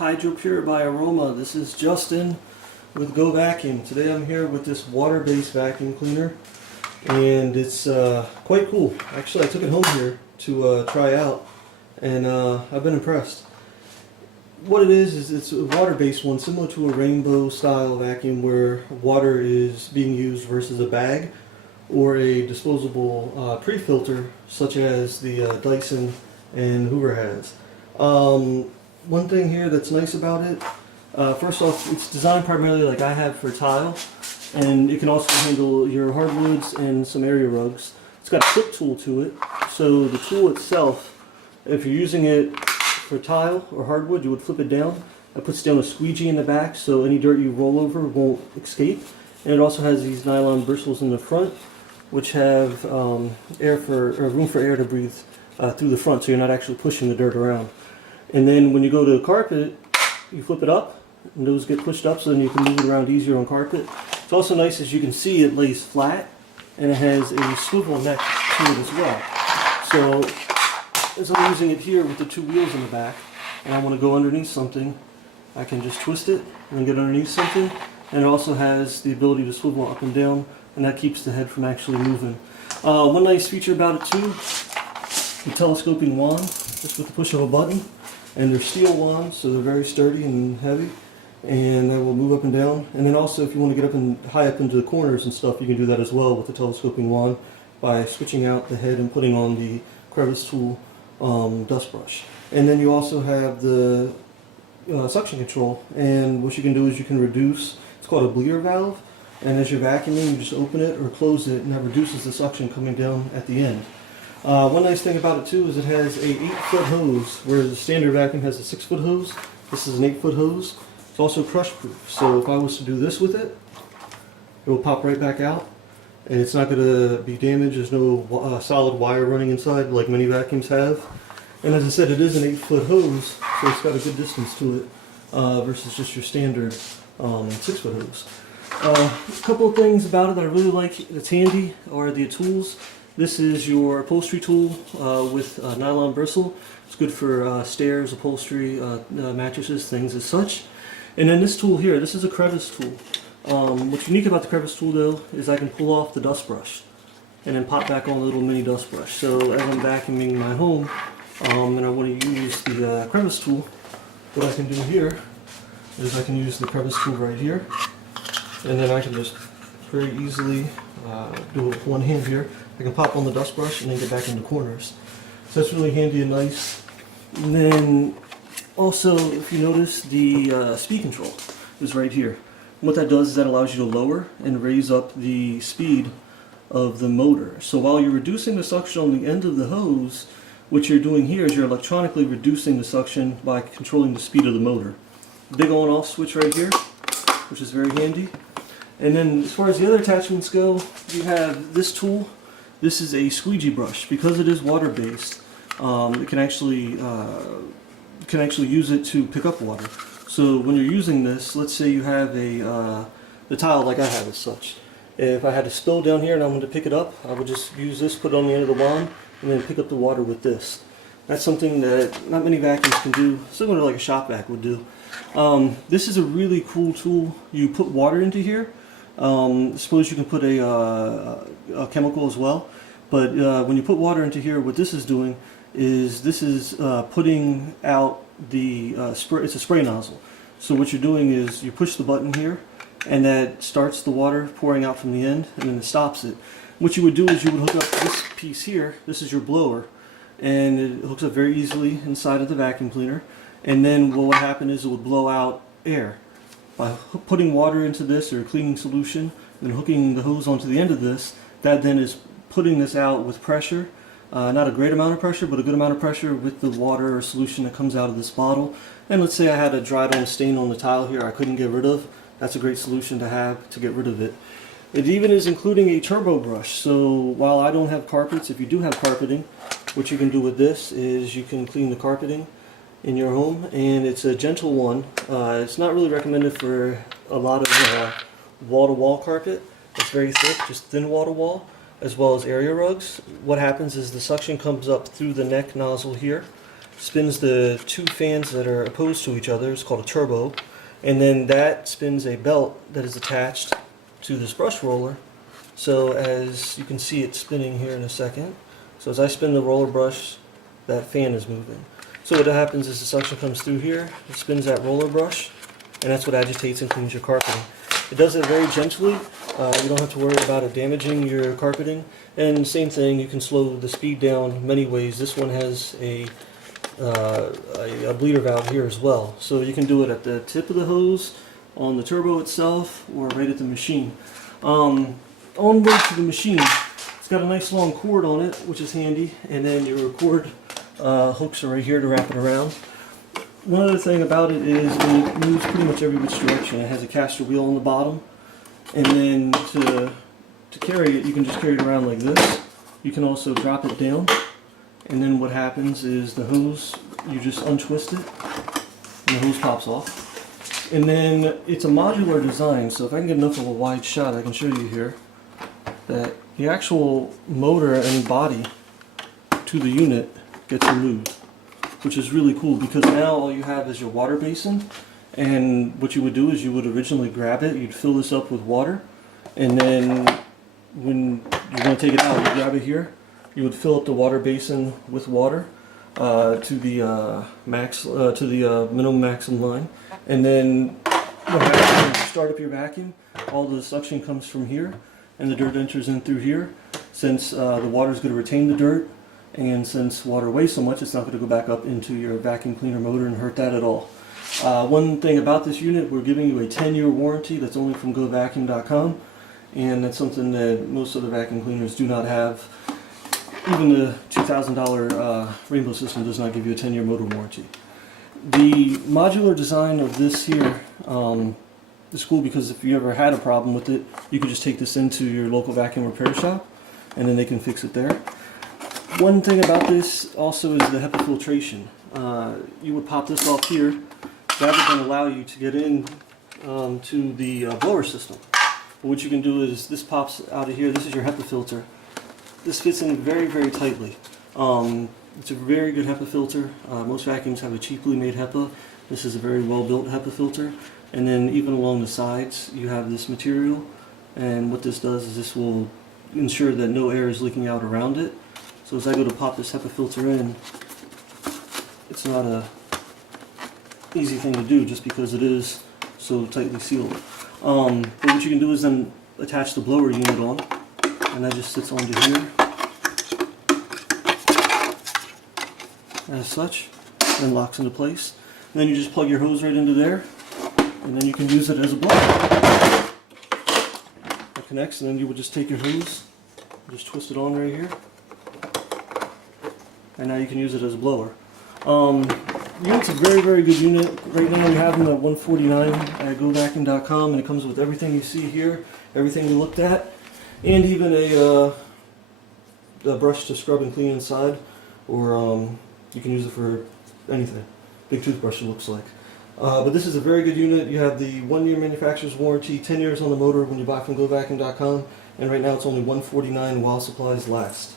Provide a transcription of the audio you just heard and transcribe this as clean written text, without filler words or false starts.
Hydro Pure by Aroma. This is Justin with Go Vacuum. Today I'm here with this water-based vacuum cleaner, and it's quite cool. Actually, I took it home here to try out, and I've been impressed. What it is it's a water-based one, similar to a rainbow style vacuum where water is being used versus a bag or a disposable pre-filter such as the Dyson and Hoover has. One thing here that's nice about it, first off, it's designed primarily like I have for tile, and it can also handle your hardwoods and some area rugs. It's got a flip tool to it, so the tool itself, if you're using it for tile or hardwood, you would flip it down. It puts down a squeegee in the back so any dirt you roll over won't escape. And it also has these nylon bristles in the front, which have room for air to breathe through the front, so you're not actually pushing the dirt around. And then when you go to carpet, you flip it up, and those get pushed up so then you can move it around easier on carpet. It's also nice, as you can see, it lays flat, and it has a swivel neck to it as well. So as I'm using it here with the two wheels in the back, and I want to go underneath something, I can just twist it and then get underneath something. And it also has the ability to swivel up and down, and that keeps the head from actually moving. One nice feature about it too, the telescoping wand, just with the push of a button. And they're steel wands, so they're very sturdy and heavy, and they will move up and down. And then also, if you want to get up and high up into the corners and stuff, you can do that as well with the telescoping wand by switching out the head and putting on the crevice tool dust brush. And then you also have the suction control, and what you can do is you can reduce, it's called a bleeder valve, and as you're vacuuming, you just open it or close it, and that reduces the suction coming down at the end. One nice thing about it too is it has a 8-foot hose, whereas the standard vacuum has a 6-foot hose. This is an 8-foot hose. It's also crush proof, so if I was to do this with it, it will pop right back out, and it's not going to be damaged. There's no solid wire running inside like many vacuums have. And as I said, it is an 8-foot hose, so it's got a good distance to it versus just your standard 6-foot hose. A couple of things about it that I really like that's handy are the tools. This is your upholstery tool with nylon bristle. It's good for stairs, upholstery, mattresses, things as such. And then this tool here, this is a crevice tool. What's unique about the crevice tool though is I can pull off the dust brush and then pop back on a little mini dust brush. So as I'm vacuuming my home and I want to use the crevice tool, what I can do here is I can use the crevice tool right here, and then I can just very easily do it with one hand here. I can pop on the dust brush and then get back into corners. So that's really handy and nice. And then also, if you notice, the speed control is right here. And what that does is that allows you to lower and raise up the speed of the motor. So while you're reducing the suction on the end of the hose, what you're doing here is you're electronically reducing the suction by controlling the speed of the motor. Big on off switch right here, which is very handy. And then as far as the other attachments go, you have this tool. This is a squeegee brush. Because it is water-based, it can actually use it to pick up water. So when you're using this, let's say you have the tile like I have as such. If I had a spill down here and I wanted to pick it up, I would just use this, put it on the end of the wand, and then pick up the water with this. That's something that not many vacuums can do, similar to like a shop vac would do. This is a really cool tool. You put water into here. Suppose you can put a chemical as well, but when you put water into here, what this is doing is this is putting out the spray. It's a spray nozzle. So what you're doing is you push the button here, and that starts the water pouring out from the end, and then it stops it. What you would do is you would hook up this piece here. This is your blower, and it hooks up very easily inside of the vacuum cleaner. And then what would happen is it would blow out air. By putting water into this or a cleaning solution and hooking the hose onto the end of this, that then is putting this out with pressure. Not a great amount of pressure, but a good amount of pressure with the water or solution that comes out of this bottle. And let's say I had a dried on stain on the tile here I couldn't get rid of. That's a great solution to have to get rid of it. It even is including a turbo brush. So while I don't have carpets, if you do have carpeting, what you can do with this is you can clean the carpeting in your home, and it's a gentle one. It's not really recommended for a lot of wall-to-wall carpet. It's very thick, just thin wall-to-wall, as well as area rugs. What happens is the suction comes up through the neck nozzle here, spins the two fans that are opposed to each other. It's called a turbo. And then that spins a belt that is attached to this brush roller. So as you can see it spinning here in a second. So as I spin the roller brush, that fan is moving. So what happens is the suction comes through here, it spins that roller brush, and that's what agitates and cleans your carpeting. It does it very gently. You don't have to worry about it damaging your carpeting. And same thing, you can slow the speed down many ways. This one has a bleeder valve here as well. So you can do it at the tip of the hose, on the turbo itself, or right at the machine. On way to the machine, it's got a nice long cord on it, which is handy, and then your cord hooks are right here to wrap it around. One other thing about it is it moves pretty much every which direction. It has a caster wheel on the bottom, and then to carry it, you can just carry it around like this. You can also drop it down, and then what happens is the hose, you just untwist it, and the hose pops off. And then it's a modular design, so if I can get enough of a wide shot, I can show you here that the actual motor and body to the unit gets removed, which is really cool because now all you have is your water basin, and what you would do is you would originally grab it, you'd fill this up with water, and then when you're going to take it out, you grab it here, you would fill up the water basin with water to the minimum maximum line, and then what happens when you start up your vacuum, all the suction comes from here and the dirt enters in through here. Since the water is going to retain the dirt, and since water weighs so much, it's not going to go back up into your vacuum cleaner motor and hurt that at all. One thing about this unit, we're giving you a 10-year warranty that's only from GoVacuum.com, and that's something that most other vacuum cleaners do not have. Even the $2,000 Rainbow system does not give you a 10-year motor warranty. The modular design of this here is cool because if you ever had a problem with it, you could just take this into your local vacuum repair shop, and then they can fix it there. One thing about this also is the HEPA filtration. You would pop this off here. That would then allow you to get in to the blower system. But what you can do is this pops out of here. This is your HEPA filter. This fits in very, very tightly. It's a very good HEPA filter. Most vacuums have a cheaply made HEPA. This is a very well built HEPA filter. And then even along the sides you have this material, and what this does is this will ensure that no air is leaking out around it. So as I go to pop this HEPA filter in, it's not a easy thing to do just because it is so tightly sealed. But what you can do is then attach the blower unit on, and that just sits onto here as such, and locks into place. And then you just plug your hose right into there, and then you can use it as a blower. It connects, and then you would just take your hose, just twist it on right here, and now you can use it as a blower. The unit's a very, very good unit. Right now we have them at $149 at GoVacuum.com, and it comes with everything you see here, everything we looked at, and even a brush to scrub and clean inside, or you can use it for anything. Big toothbrush it looks like. But this is a very good unit. You have the 1-year manufacturer's warranty, 10 years on the motor when you buy from GoVacuum.com, and right now it's only $149 while supplies last.